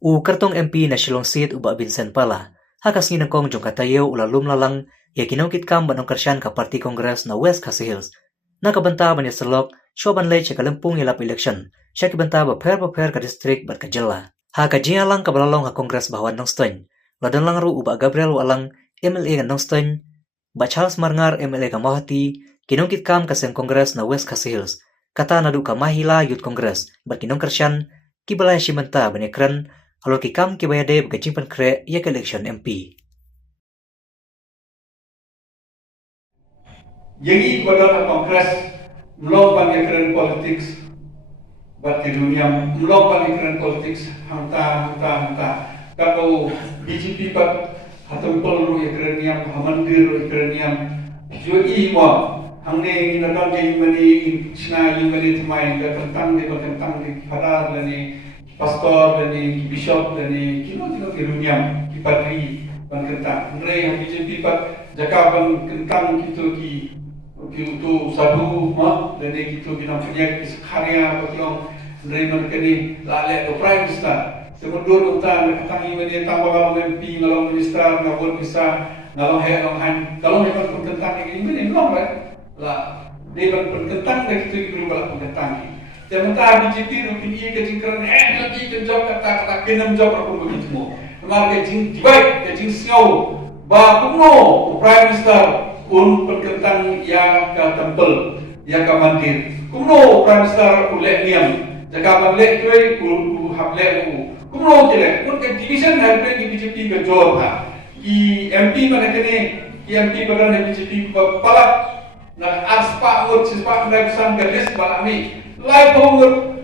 U kartong MP na Shillong Seat uba Vincent Pala, hakas nginangkong jong katayo ulalum lalang ya kinongkit kam banong karsyan ka Parti Kongres na West Khasi Hills. Nakabanta ba niya salok, syoban lay siya kalampung hilap election, siya kibanta ba per ka distrik bat ka jela. Haka jiya lang kabalalong ha Kongres bahawan nong stony. Ladan lang ru uba Gabriel walang MLA ka nong stony, ba Charles Marngar MLA ka Mahati, kinongkit kam kaseng Kongres na West Khasi Hills. Kata nadu ka Mahila Youth Congress, bat kinong karsyan, kibalay siya banta ba niya kran, alor kikam kibayade bagajimpan kre yak election MP. Yang pada Kongres melawan keren politics, berarti dunia melawan keren politics hanta. Kalau BJP pat atau peluru keren yang hamandir keren yang joi mo hangne nadal yang mani China yang mani temai tentang di padar lani pastor lani bishop lani kino dunia padri ban kentang ngre BJP pat jakaban kentang gitu ki untuk satu dan kita bina proyek karya bagi orang menerima kini lalai ke prime minister. Semendur utang ketangi media tambah kalau MP kalau minister ngabul bisa kalau han kalau hebat pertentang ini belum lah dia pertentang dan kita berubah pertentang. Sementara BJP rupin ia kecingkaran lagi kejauh kata kenam jauh perpuluh begitu semua. Kemarin kecing dibaik kecing siau bakuno prime minister un perkentang ya ke tempel ya ke mandir kumno prime minister ulek niam jaga balek kuai ku hablek kumno jelek un ke division harpe di BJP ke jor ha ki MP mana kene ki MP badan BJP palak na aspa mut sispa na bisan ke list balami lai pomut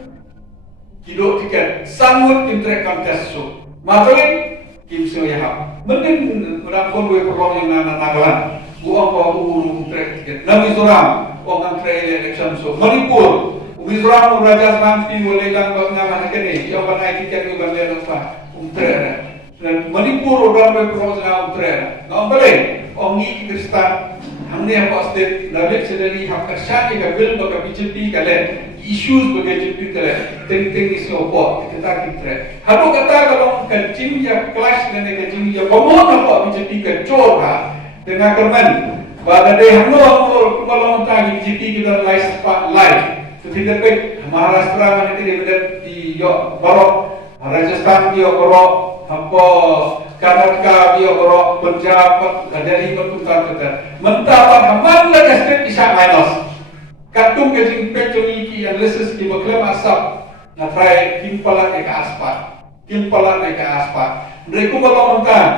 kido tiket samut intrek contest so matolin kim so ya ha mending orang pon we perlu yang nagalan uang uru trek na Mizoram uang trek election so Manipur Mizoram raja sampi boleh lang bangga kene yang banai tiket ko bangga apa trek dan Manipur orang berproses trek ngam balik orang ni Kristan हमने अपने नवीन सेडली हम कर्षानी का बिल बका BJP कले issues बका BJP कले ting इसको ऊपर kita kita हरो कता kalau kecing ya clash dengan kecing ya bangun apa BJP का चोर ha dengan kerman pada deh हमलो kalau tadi BJP kita live तो tidak baik Maharashtra mana di yo Barok Rajasthan di yo Barok hampa Karnataka dia berok penjabat dari berputar mendapat haman lagi straight isa minus katung kejing peconi ki analysis ki baklem asap na try kimpalat eka aspa mereka kalau mentan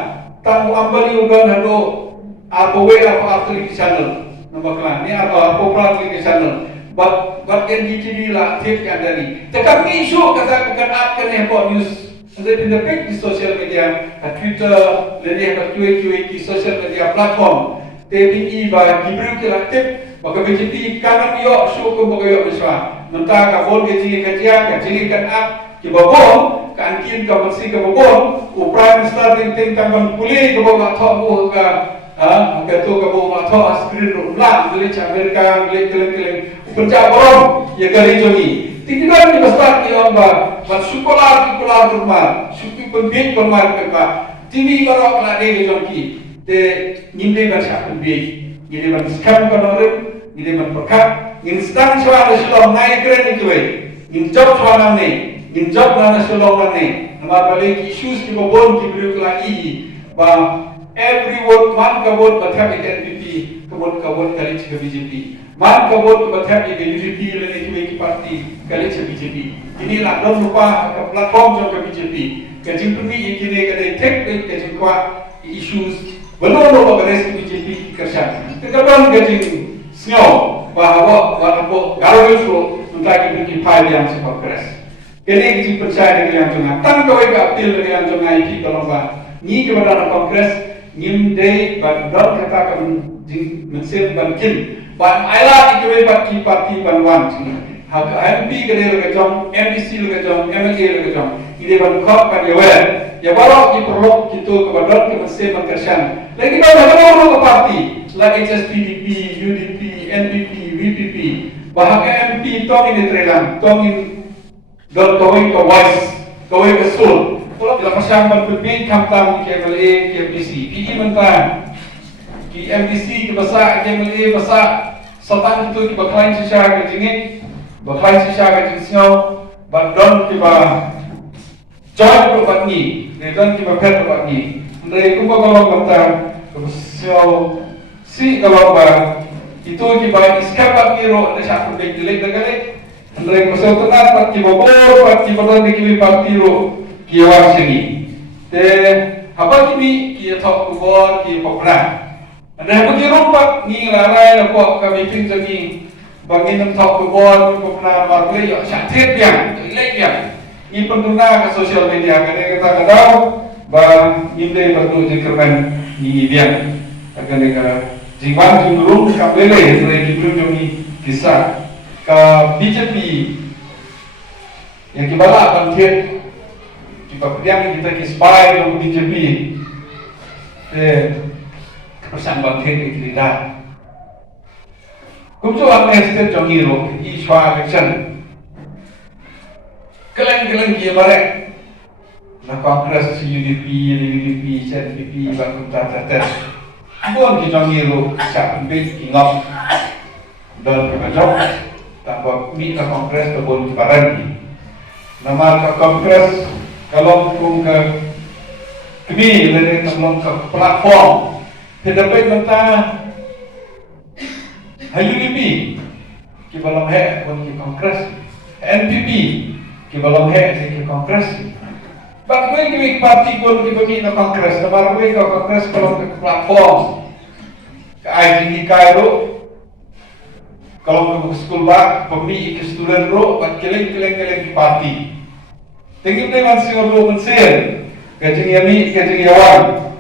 tang ambali udan hado apa way apa artikel channel nama klan ni apa artikel channel but NDTV lah tip yang dari tekap isu kata kan news in the big social media, Twitter, lady have QA social media platform. TPE by Gibru Kilaktif, maka BJP kanan yo show ko bagayo biswa. Mentah ka bol gaji kajian, kaji kan up, kibabon, kan kin ka bersih ka babon, prime minister ting tangan pulih ka bawa thok ka ka to ka bawa thok screen rumlah beli Amerika, beli keleng-keleng. Pencabaran ya kali jogi. Tinggal di besar di amba, sekolah rumah, suku pembik pemar kerja. TV kalau ada di joki, de nyimde baca pembik, nyimde baca skam kanorim, nyimde baca perkat, instan suara sulam naik keren itu job suara ni, job nana sulam ni. Nama balik issues di babon di beriuk lagi, bah every word man kabut baca NPP, kabut kali cakap BJP. Man kabut bertemu dengan UDP dan itu parti kali BJP. Inilah don lupa platform jom BJP. Kajing perni ini kadai take kajing kuat issues belum lupa beres BJP kerja. Kemudian kajing snow bahawa galau itu untuk BJP file yang sempat beres. Kini kajing percaya dengan yang jangan. Tang kau ikapil dengan yang jangan IP kalau ni kepada Kongres nyimdei bandar katakan mensin bankin. Ban ayla ikwe parti banwan sini. Hak MP kene lega jom, MDC lega jom, MLA lega jom. Ide ban khop kan yawe. Ya barok ki prolog kitu kebadan ke mese makersan. Lagi ba ada parti, like HSPDP, UDP, NPP, VPP. Bahaka MP tong ini trelan, tong in dot kawai ke wise, kawai ke sul. Kalau bila pasang berpikir kamtam KMLA, KMDC, PE mentah, KMDC kebesar KMLA besar, setan itu kebakalan sisa kejengit, bakalan sisa kejengsiau, bandon kiba join berbuat ni, dan kiba pet berbuat ni. Dari kumpul kalau mentah, kebesiau si kalau itu kiba iskapat ni roh, ada satu begilik degalek. Dari kebesiau tenat, pat kiba bor, pat kiba dan dikibi parti roh. Kiawar sini, apa kimi kia top kubor kia popran. Ada bagi rompak ni larai lapok kami pinjam ni bagi nam top kubor kia popran marplay yo syatet yang, ilek yang. Ni pengguna ke sosial media kadang kita kadang bang indai batu jekerman ni biang. Agar mereka jiwan jumrum kabele dari jumrum ni kisah ke BJP yang kibala bantian. Kemudian kita spy dalam BJP, kepesan bangkit itu tidak. Kumpulan estet jangiro, iswa election, kelen kia barek, na Kongres UDP, CNPP, bangkit tata. Bukan kita jangiro, siapa big ingap dan kejauh, tanpa mitra Kongres kebun barang. Nama Kongres kalau kum ke kami dari tempat ke platform terdapat mentah UDP kibalam he pun ke Kongres NPP kibalam he ke Kongres bagai kami parti pun dibagi ke Kongres baru ke Kongres kalau ke platform ke IDK itu kalau ke sekolah pemi ke student ro keleng ke parti. Tinggi dengan siapa mensir, kajing yami, kajing yawan,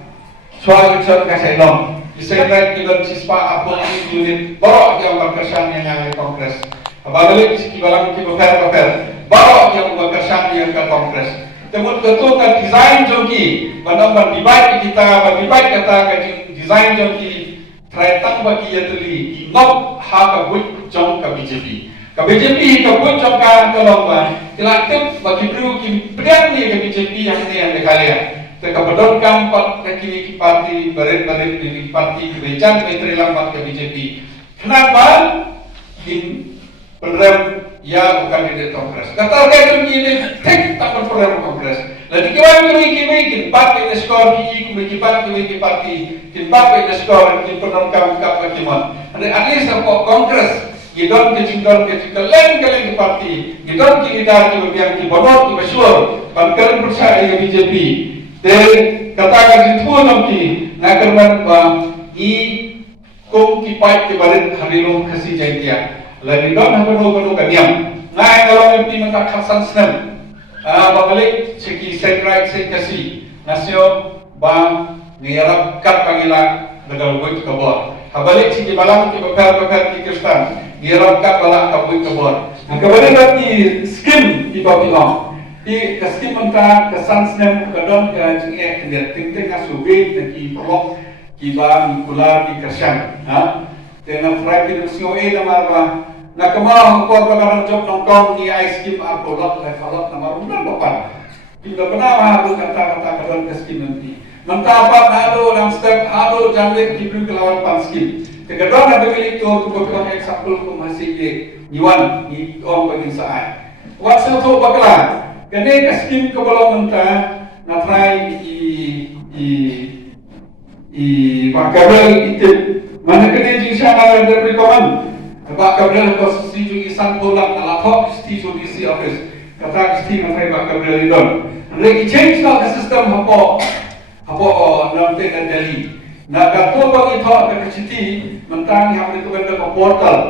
soal kecil kasih long. Disebut kita siswa apa unit bawa yang berkesan yang ada Kongres. Apabila kita balang kita berper, bawa yang berkesan yang ke Kongres. Temu tentu kan desain joki, mana dibaik kita, dibaik kata kajing desain joki, teretang bagi ya tuli, ingop hak abut jom ke BJP. Ke BJP ke pun jomkan ke lomba, kelaktif bagi beri kimprian ni ke BJP yang ni yang dikalian. Terkabedonkan kini parti berit di parti kebejan menteri lambat ke BJP. Kenapa? In program ya bukan di Kongres. Kata kan ini tek tak program Kongres. Lalu kimi parti skor kimi parti skor kimi penonton kap kiman. At least apa Kongres gidon ke lain parti gidon ke lidar ke biang ke bonot ke masyur pangkalan percaya ke BJP dan katakan itu nanti nakerman i kum kipai ke barat harilung kasih jantia lagi don hapano kanyam ngai kalau MP maka khasan senam balik segi sekrai sekasi nasio bang ngiarap kat pangila dagal buat kabor habalik segi balang ke bakar di Kristan ngiarap kat balak kabut kabor kemudian lagi skim di bawah di skim mentah kesan senam kedon ke jengek dia ting asubi di prok kiba kular di Kristan dengan fraki di COE nama nak kemau kuat bagaimana job nongkrong di ice cream atau lot levelot nama benar bapak kita pernah harus kata-kata kedon ke skim nanti mentah apa haru dalam step haru jamlik diberi kelawan pan skim kedon ada milik tu kebetulan eksapul ku masih di Iwan di orang bagi saat waktu tu bakal kene ke skim ke belum mentah nak try i bakal itu mana kene jing sana dari komen Pak Gabriel posisi juga isan pulang ala top sti judisi office kata sti mengenai Pak Gabriel itu lagi change nak ke sistem apa nanti dan Delhi nak kata bagi thok ke keciti mentang yang recommend ke portal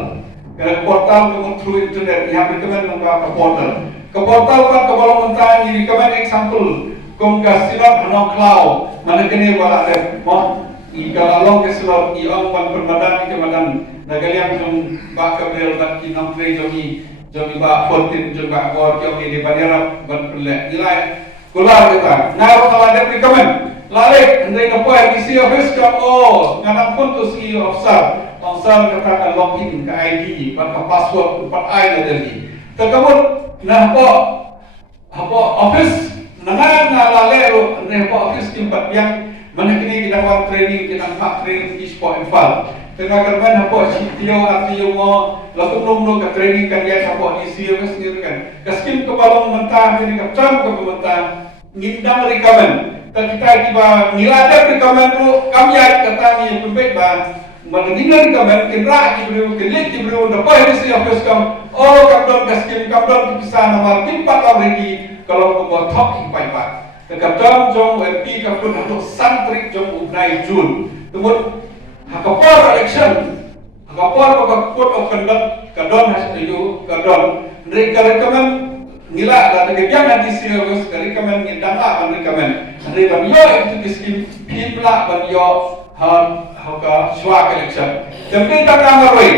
kemudian through internet yang recommend ke portal kan ke bawah mentang di recommend example kum kasirat ano cloud mana kene wala ada ikalalong keselot iong pan permadan kemadan nagaliang jong Pak Gabriel dan kinam play jogi ba 14 jong ba bor jogi di bandara ban pelek nilai kular kita ngaro kala de recommend lalik ndai no poe BC office ka nganam pun tu CEO officer kata ka login ka ID ban ka password 4i na dali terkabut nah apa office Nangan na lalero repo office kimpat yang mana kini kita buat training kita hak training di sport infal. Tengah kerban hapo si tio atio mo lakum nung ka training kan dia hapo di sio sendiri kan. Kaskim ke balong mentah ini ke cam ke mentah ngindang rekaman. Kita kiba ngilada rekaman tu kami ayat kata ni pembek ba mendengar rekaman kenra ibru kelik ibru dapat di office kam. Oh kapdon kaskim kapdon kisah nama timpat lagi kalau buat top ipai-ipai. Kapdon jong MP kapdon untuk santri jong ubnai Jun. Kemudian hakapor election, hakapor code of conduct kadon hasil kadon. Mereka rekomen nila dan kebiang nanti serius rekomen ngindang lah rekomen. Mereka yo itu biskin pimla ban yo haka swak election. MP tak kamaroi,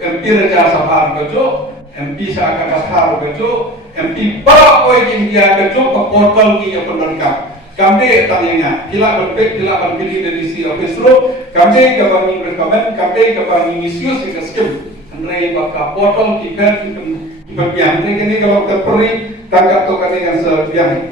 MP raja sabhar bejo, MP saka kasar bejo, MP bawa oi India bejo ke portal ki yo pendonka. Kami tanya, kila berpek, kila berpilih dari si office room, kami kami rekomen, kami kami misius ke skim, Andre baka portal kita yang ini kalau terperi tangkap tu kami yang sebiang.